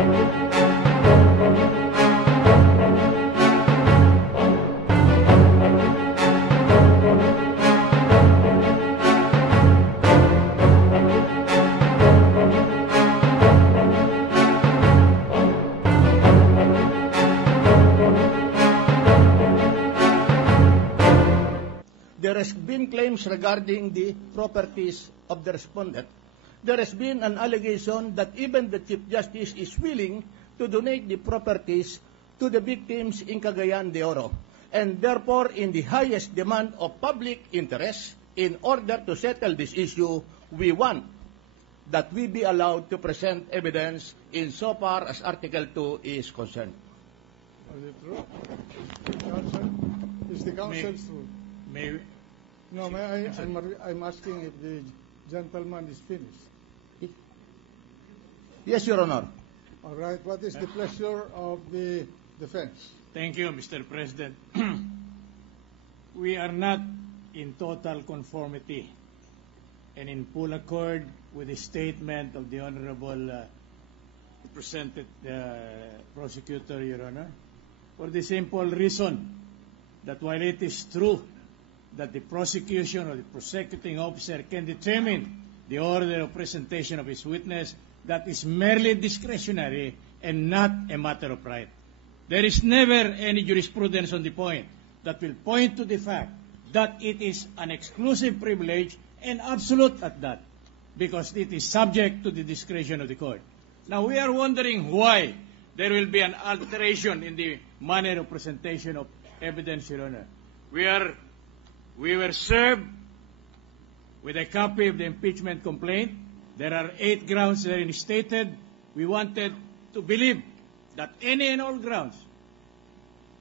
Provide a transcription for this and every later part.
There has been claims regarding the properties of the respondent. There has been an allegation that even the Chief Justice is willing to donate the properties to the victims in Cagayan de Oro. And therefore, in the highest demand of public interest, in order to settle this issue, we want that we be allowed to present evidence insofar as Article 2 is concerned. Is it true? Counsel? Is the counsel true? May No, I'm asking if the gentleman is finished. Yes, Your Honor. All right. What is the pleasure of the defense? Thank you, Mr. President. We are not in total conformity and in full accord with the statement of the Honorable presented Prosecutor, Your Honor, for the simple reason that while it is true that the prosecution or the prosecuting officer can determine the order of presentation of his witness, that is merely discretionary and not a matter of right. There is never any jurisprudence on the point that will point to the fact that it is an exclusive privilege and absolute at that, because it is subject to the discretion of the court. Now, we are wondering why there will be an alteration in the manner of presentation of evidence, Your Honor. We were served with a copy of the impeachment complaint. There are 8 grounds therein stated. We wanted to believe that any and all grounds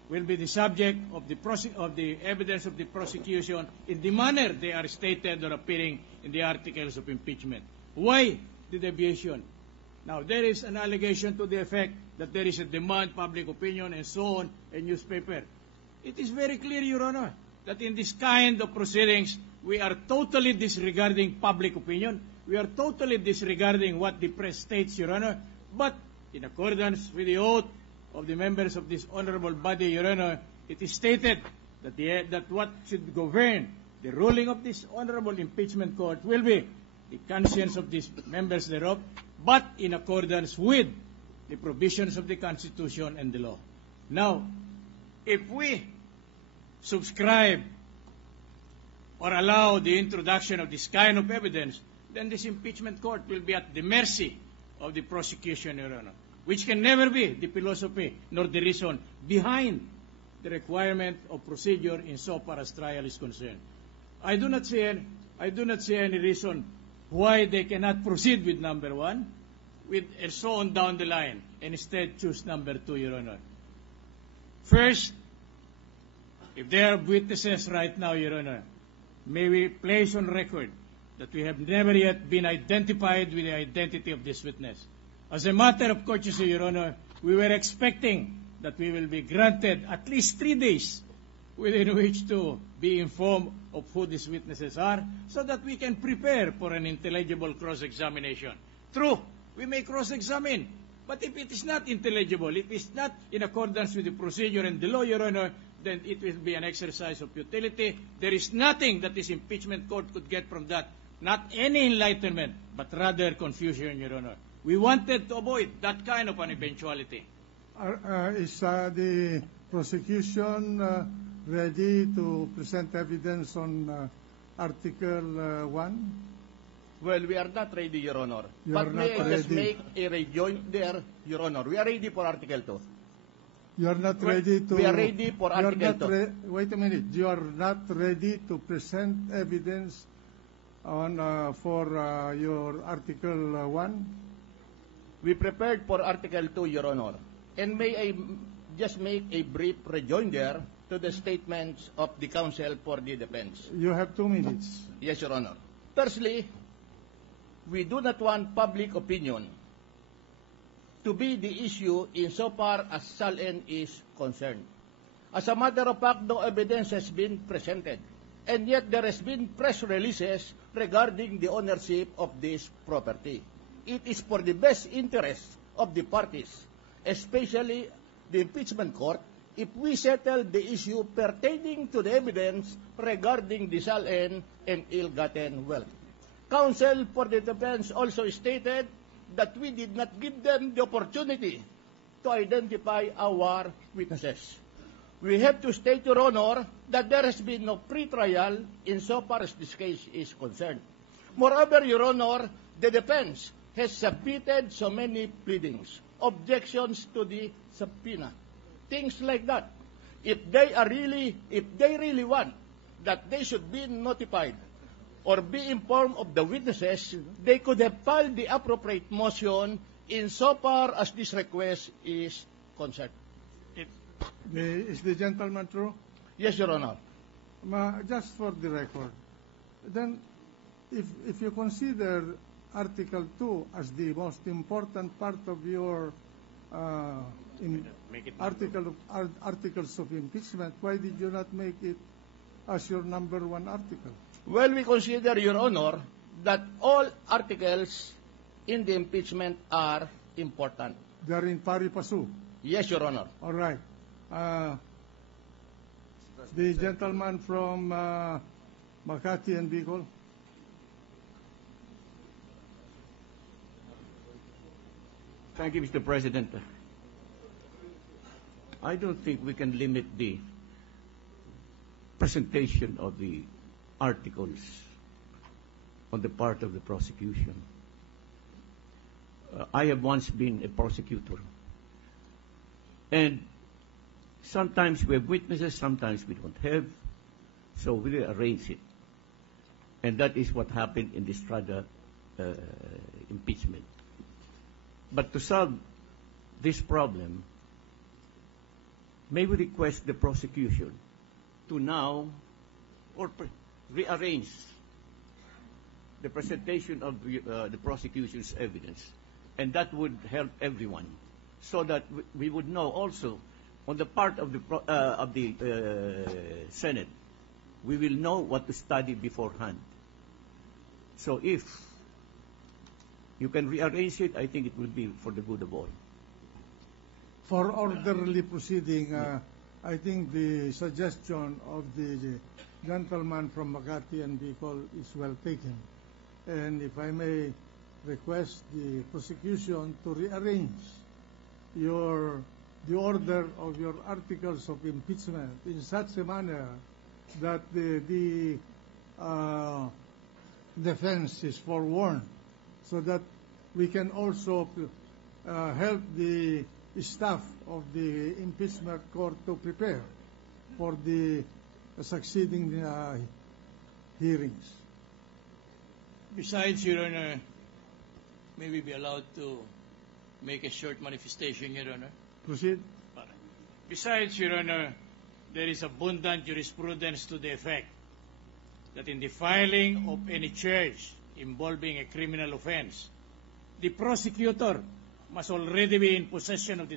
will be the subject of the evidence of the prosecution in the manner they are stated or appearing in the articles of impeachment. Why the deviation? Now, there is an allegation to the effect that there is a demand, public opinion, and so on, a newspaper. It is very clear, Your Honor, that in this kind of proceedings, we are totally disregarding public opinion. We are totally disregarding what the press states, Your Honor. But in accordance with the oath of the members of this honorable body, Your Honor, it is stated that what should govern the ruling of this honorable impeachment court will be the conscience of these members thereof, but in accordance with the provisions of the Constitution and the law. Now, if we subscribe or allow the introduction of this kind of evidence, then this impeachment court will be at the mercy of the prosecution, Your Honor, which can never be the philosophy nor the reason behind the requirement of procedure insofar as trial is concerned. I do not see any reason why they cannot proceed with number 1, with and so on down the line, and instead choose number 2, Your Honor. First, if there are witnesses right now, Your Honor, may we place on record that we have never yet been identified with the identity of this witness. As a matter of courtesy, Your Honor, we were expecting that we will be granted at least 3 days within which to be informed of who these witnesses are, so that we can prepare for an intelligible cross-examination. True, we may cross-examine, but if it is not intelligible, if it is not in accordance with the procedure and the law, Your Honor, then it will be an exercise of futility. There is nothing that this impeachment court could get from that, not any enlightenment, but rather confusion, Your Honor. We wanted to avoid that kind of an eventuality. Is the prosecution ready to present evidence on Article 1? Well, we are not ready, Your Honor. But may I just make a rejoin there, Your Honor? We are ready for Article 2. You are not ready to... We are ready for Article 2. Wait a minute. You are not ready to present evidence on for your Article 1? We prepared for Article 2, Your Honor. And may I just make a brief rejoinder to the statements of the counsel for the defense. You have 2 minutes. Yes, Your Honor. Firstly, we do not want public opinion to be the issue insofar as Salen is concerned. As a matter of fact, no evidence has been presented, and yet there has been press releases regarding the ownership of this property. It is for the best interest of the parties, especially the impeachment court, if we settle the issue pertaining to the evidence regarding the SALN and ill-gotten wealth. Counsel for the defense also stated that we did not give them the opportunity to identify our witnesses. We have to state, Your Honor, that there has been no pre-trial insofar as this case is concerned. Moreover, Your Honor, the defense has submitted so many pleadings, objections to the subpoena, things like that. If they really want that they should be notified or be informed of the witnesses, they could have filed the appropriate motion insofar as this request is concerned. Is the gentleman true? Yes, Your Honor. Just for the record, then if you consider Article 2 as the most important part of your articles of impeachment, why did you not make it as your number one article? Well, we consider, Your Honor, that all articles in the impeachment are important. They are in pari passu. Yes, Your Honor. All right. The gentleman from Makati and Bicol. Thank you, Mr. President. I don't think we can limit the presentation of the articles on the part of the prosecution. I have once been a prosecutor. And sometimes we have witnesses, sometimes we don't have. So we arrange it. And that is what happened in the Estrada impeachment. But to solve this problem, may we request the prosecution to now or rearrange the presentation of the prosecution's evidence, and that would help everyone, so that we would know also on the part of the Senate, we will know what to study beforehand. So if you can rearrange it, I think it will be for the good of all. For orderly proceeding, I think the suggestion of the gentleman from Makati and Bicol is well taken. And if I may request the prosecution to rearrange the order of your articles of impeachment in such a manner that the defense is forewarned, so that we can also help the staff of the impeachment court to prepare for the succeeding hearings. Besides, Your Honor, may we be allowed to make a short manifestation, Your Honor? Proceed. Besides, Your Honor, there is abundant jurisprudence to the effect that in the filing of any charge involving a criminal offense, the prosecutor must already be in possession of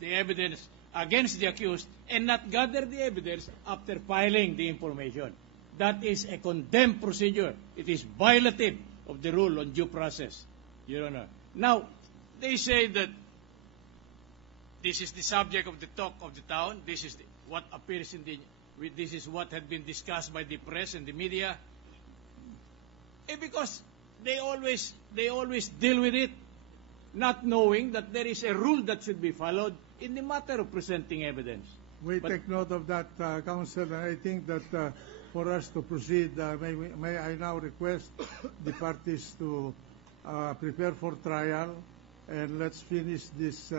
the evidence against the accused and not gather the evidence after filing the information. That is a condemned procedure. It is violative of the rule on due process, Your Honor. Now, they say that this is the subject of the talk of the town. This is what appears in this is what had been discussed by the press and the media. Because they always deal with it, not knowing that there is a rule that should be followed in the matter of presenting evidence. We take note of that, Counsel, and I think that for us to proceed, may I now request the parties to prepare for trial, and let's finish this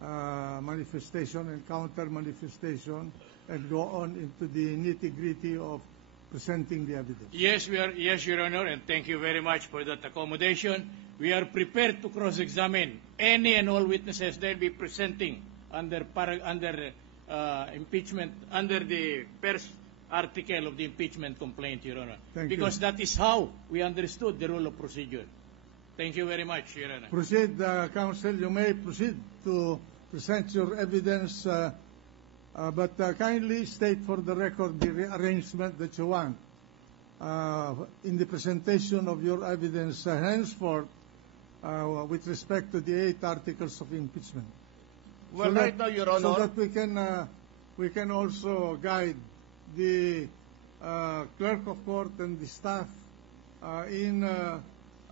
manifestation and counter-manifestation and go on into the nitty-gritty of presenting the evidence. Yes, yes, Your Honor, and thank you very much for that accommodation. We are prepared to cross-examine any and all witnesses they'll be presenting under impeachment, under the first article of the impeachment complaint, Your Honor. Because that is how we understood the rule of procedure. Thank you very much, Your Honor. Proceed, Counsel. You may proceed to present your evidence, but kindly state for the record the rearrangement that you want in the presentation of your evidence henceforth. with respect to the 8 articles of impeachment. Well, So right now, Your Honor, So that we can also guide the clerk of court and the staff in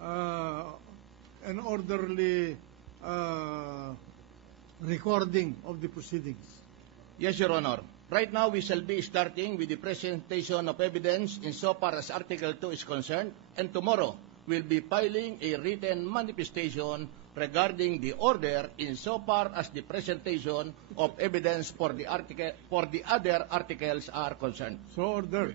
an orderly recording of the proceedings. yes, Your Honor. Right now, we shall be starting with the presentation of evidence insofar as Article 2 is concerned, and tomorrow we'll be filing a written manifestation regarding the order insofar as the presentation of evidence for the other articles are concerned. So ordered.